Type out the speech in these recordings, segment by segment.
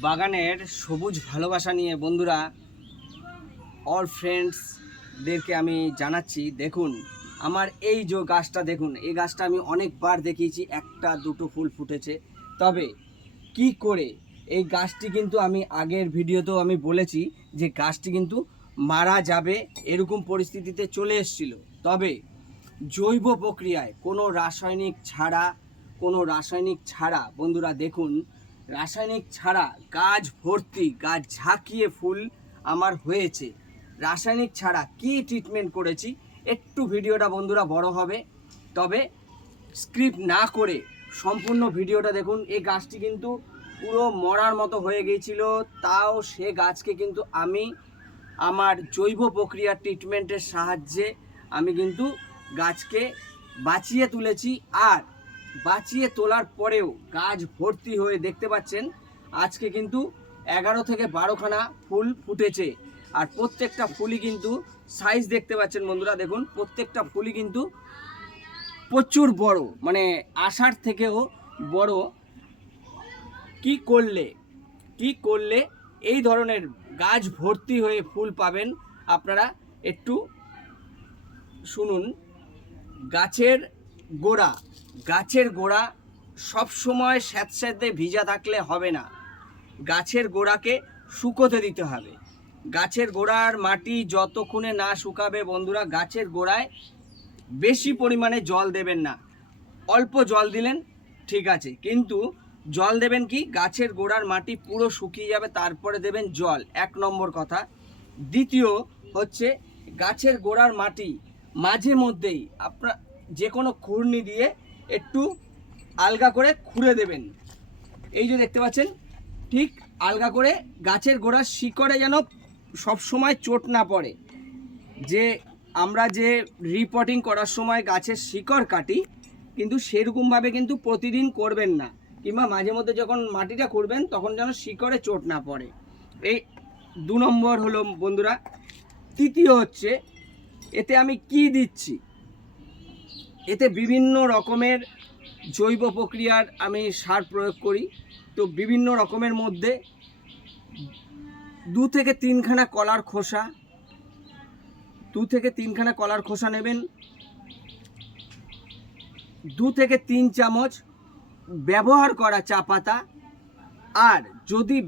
বাগানের সবুজ ভালোবাসা নিয়ে বন্ধুরা অল ফ্রেন্ডসদেরকে আমি জানাচ্ছি, দেখুন, আমার এই যে গাছটা দেখুন, এই গাছটা আমি অনেকবার দেখিয়েছি, একটা, দুটো ফুল ফুটেছে। তবে কি করে? এই গাছটি কিন্তু আমি আগের ভিডিওতেও আমি বলেছি যে গাছটি কিন্তু মারা যাবে, এরকম পরিস্থিতিতে চলে এসেছিল। তবে জৈব প্রক্রিয়ায় কোনো রাসায়নিক ছাড়া, কোনো রাসায়নিক ছাড়া, বন্ধুরা দেখুন রাসায়নিক ছাড়া গাছ ভর্তি, গাছ ঝাঁকিয়ে ফুল আমার হয়েছে। রাসায়নিক ছাড়া কি ট্রিটমেন্ট করেছি? একটু ভিডিওটা বন্ধুরা বড় হবে। তবে স্ক্রিপ্ট না করে সম্পূর্ণ ভিডিওটা দেখুন। এই গাছটি কিন্তু পুরো মরার মতো হয়ে গিয়েছিল। তাও সে গাছকে কিন্তু আমি আমার জৈব প্রক্রিয়া ট্রিটমেন্টের সাহায্যে আমি কিন্তু গাছকে বাঁচিয়ে তুলেছি। আর বাঁচিয়ে তোলার পরেও গাছ ভর্তি হয়ে দেখতে পাচ্ছেন, আজকে কিন্তু এগারো থেকে বারোখানা ফুল ফুটেছে। আর প্রত্যেকটা ফুলই কিন্তু সাইজ দেখতে পাচ্ছেন বন্ধুরা, দেখুন, প্রত্যেকটা ফুলই কিন্তু প্রচুর বড় মানে আষাঢ় থেকেও বড়। কি করলে কি করলে এই ধরনের গাছ ভর্তি হয়ে ফুল পাবেন আপনারা একটু শুনুন। গাছের গোড়া গাছের গোড়া সব সময় স্যাঁতস্যাঁতে ভিজা থাকলে হবে না। গাছের গোড়াকে শুকোতে দিতে হবে। গাছের গোড়ার মাটি যতক্ষণে না শুকাবে বন্ধুরা, গাছের গোড়ায় বেশি পরিমাণে জল দেবেন না। অল্প জল দিলেন, ঠিক আছে। কিন্তু জল দেবেন কি? গাছের গোড়ার মাটি পুরো শুকিয়ে যাবে, তারপরে দেবেন জল। এক নম্বর কথা। দ্বিতীয় হচ্ছে, গাছের গোড়ার মাটি মাঝে মধ্যেই আপনার যে কোনো খুরনি দিয়ে একটু আলগা করে খুঁড়ে দেবেন। এই যে দেখতে পাচ্ছেন, ঠিক আলগা করে গাছের গোড়ার শিকড়ে যেন সব সময় চোট না পড়ে। যে আমরা যে রিপোর্টিং করার সময় গাছের শিকড় কাটি, কিন্তু সেরকমভাবে কিন্তু প্রতিদিন করবেন না, কিংবা মাঝে মধ্যে যখন মাটিটা করবেন, তখন যেন শিকড়ে চোট না পড়ে। এই দু নম্বর হলো বন্ধুরা, তৃতীয় হচ্ছে, এতে আমি কি দিচ্ছি? এতে বিভিন্ন রকমের জৈব প্রক্রিয়ার আমি সার প্রয়োগ করি। তো বিভিন্ন রকমের মধ্যে দু থেকে তিনখানা কলার খোসা, দু থেকে তিনখানা কলার খোসা নেবেন। দু থেকে তিন চামচ ব্যবহার করা চা পাতা আর যদি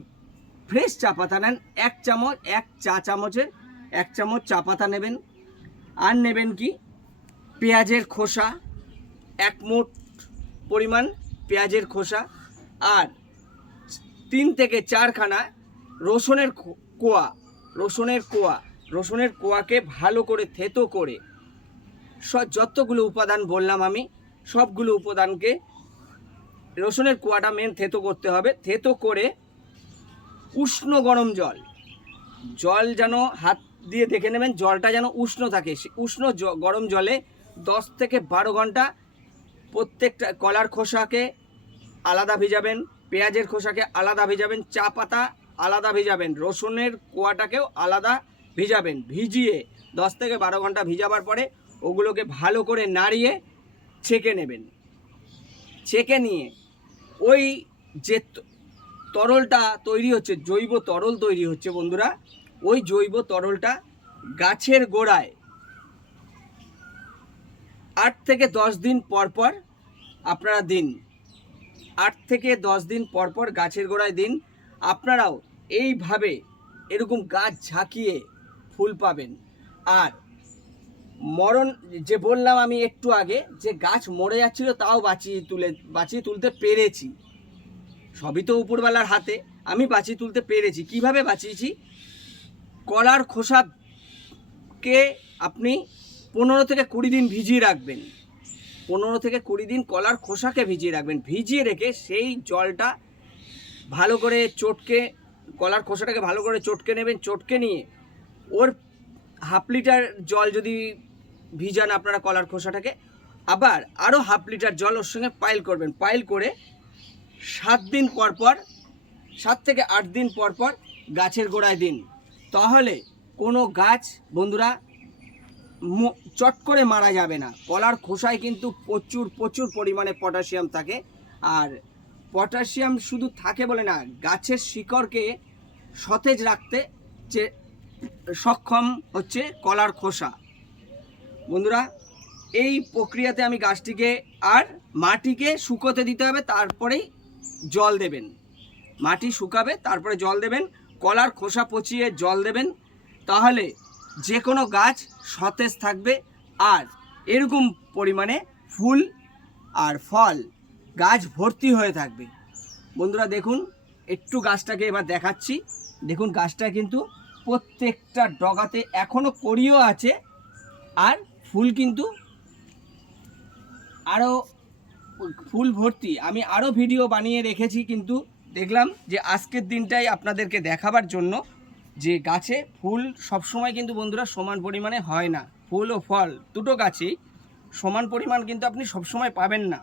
ফ্রেশ চা পাতা নেন, এক চামচ, এক চা চামচের, এক চামচ চা পাতা নেবেন। আর নেবেন কি? পেঁয়াজের খোসা, এক মুঠ পরিমাণ পেঁয়াজের খোসা আর তিন থেকে চারখানা রসুনের কোয়া রসুনের কোয়া, রসুনের কোয়াকে ভালো করে থেতো করে যতগুলো উপাদান বললাম আমি, সবগুলো উপাদানকে রসুনের কোয়াটা মেন থেতো করতে হবে। থেতো করে উষ্ণ গরম জল জল যেন হাত দিয়ে দেখে নেবেন, জলটা যেন উষ্ণ থাকে। উষ্ণ গরম জলে দশ থেকে বারো ঘণ্টা প্রত্যেকটা কলার খোসাকে আলাদা ভিজাবেন, পেঁয়াজের খোসাকে আলাদা ভিজাবেন, চা পাতা আলাদা ভিজাবেন, রসুনের কোয়াটাকেও আলাদা ভিজাবেন, ভিজিয়ে দশ থেকে বারো ঘণ্টা ভিজাবার পরে ওগুলোকে ভালো করে নাড়িয়ে ছেঁকে নেবেন। ছেঁকে নিয়ে ওই যে তরলটা তৈরি হচ্ছে, জৈব তরল তৈরি হচ্ছে বন্ধুরা, ওই জৈব তরলটা গাছের গোড়ায় আট থেকে দশ দিন পর পর আপনারা দিন। আট থেকে দশ দিন পর পর গাছের গোড়ায় দিন। আপনারাও এইভাবে এরকম গাছ ঝাঁকিয়ে ফুল পাবেন। আর মরণ, যে বললাম আমি একটু আগে, যে গাছ মরে যাচ্ছিল তাও বাঁচিয়ে তুলে, বাঁচিয়ে তুলতে পেরেছি। সবই তো উপরওয়ালার হাতে, আমি বাঁচিয়ে তুলতে পেরেছি। কীভাবে বাঁচিয়েছি? কলার খোসাকে আপনি পনেরো থেকে কুড়ি দিন ভিজিয়ে রাখবেন। পনেরো থেকে কুড়ি দিন কলার খোসাকে ভিজিয়ে রাখবেন। ভিজিয়ে রেখে সেই জলটা ভালো করে চটকে, কলার খোসাটাকে ভালো করে চটকে নেবেন। চটকে নিয়ে ওর হাফ লিটার জল যদি ভিজান আপনারা কলার খোসাটাকে, আবার আরও হাফ লিটার জল ওর সঙ্গে পাইল করবেন। পাইল করে সাত দিন পর পর, সাত থেকে আট দিন পর পর গাছের গোড়ায় দিন। তাহলে কোনো গাছ, বন্ধুরা চট করে মারা যাবে না। কলার খোসায় কিন্তু প্রচুর প্রচুর পরিমাণে পটাশিয়াম থাকে। আর পটাশিয়াম শুধু থাকে বলে না, গাছের শিকড়কে সতেজ রাখতে যে সক্ষম হচ্ছে কলার খোসা। বন্ধুরা, এই প্রক্রিয়াতে আমি গাছটিকে আর মাটিকে শুকোতে দিতে হবে, তারপরেই জল দেবেন। মাটি শুকাবে, তারপরে জল দেবেন। কলার খোসা পচিয়ে জল দেবেন। তাহলে যে কোনো গাছ সতেজ থাকবে। আর এরকম পরিমাণে ফুল আর ফল গাছ ভর্তি হয়ে থাকবে। বন্ধুরা, দেখুন, একটু গাছটাকে এবার দেখাচ্ছি। দেখুন, গাছটা কিন্তু প্রত্যেকটা ডগাতে এখনও কড়িও আছে। আর ফুল কিন্তু আরও ফুল ভর্তি। আমি আরও ভিডিও বানিয়ে রেখেছি, কিন্তু দেখলাম যে আজকের দিনটাই আপনাদেরকে দেখাবার জন্য। যে গাছে ফুল সবসময় কিন্তু বন্ধুরা সমান পরিমাণে হয় না। ফুল ও ফল দুটো গাছেই সমান পরিমাণ কিন্তু আপনি সবসময় পাবেন না।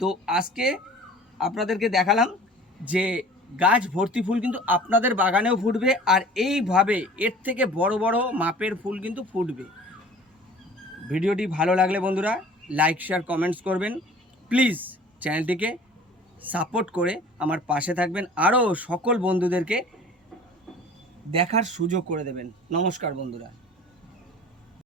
তো আজকে আপনাদেরকে দেখালাম যে গাছ ভর্তি ফুল কিন্তু আপনাদের বাগানেও ফুটবে আর এইভাবে এর থেকে বড় বড় মাপের ফুল কিন্তু ফুটবে। ভিডিওটি ভালো লাগলে বন্ধুরা লাইক, শেয়ার, কমেন্টস করবেন। প্লিজ চ্যানেলটিকে সাপোর্ট করে আমার পাশে থাকবেন। আরও সকল বন্ধুদেরকে দেখার সুযোগ করে দেবেন। নমস্কার বন্ধুরা।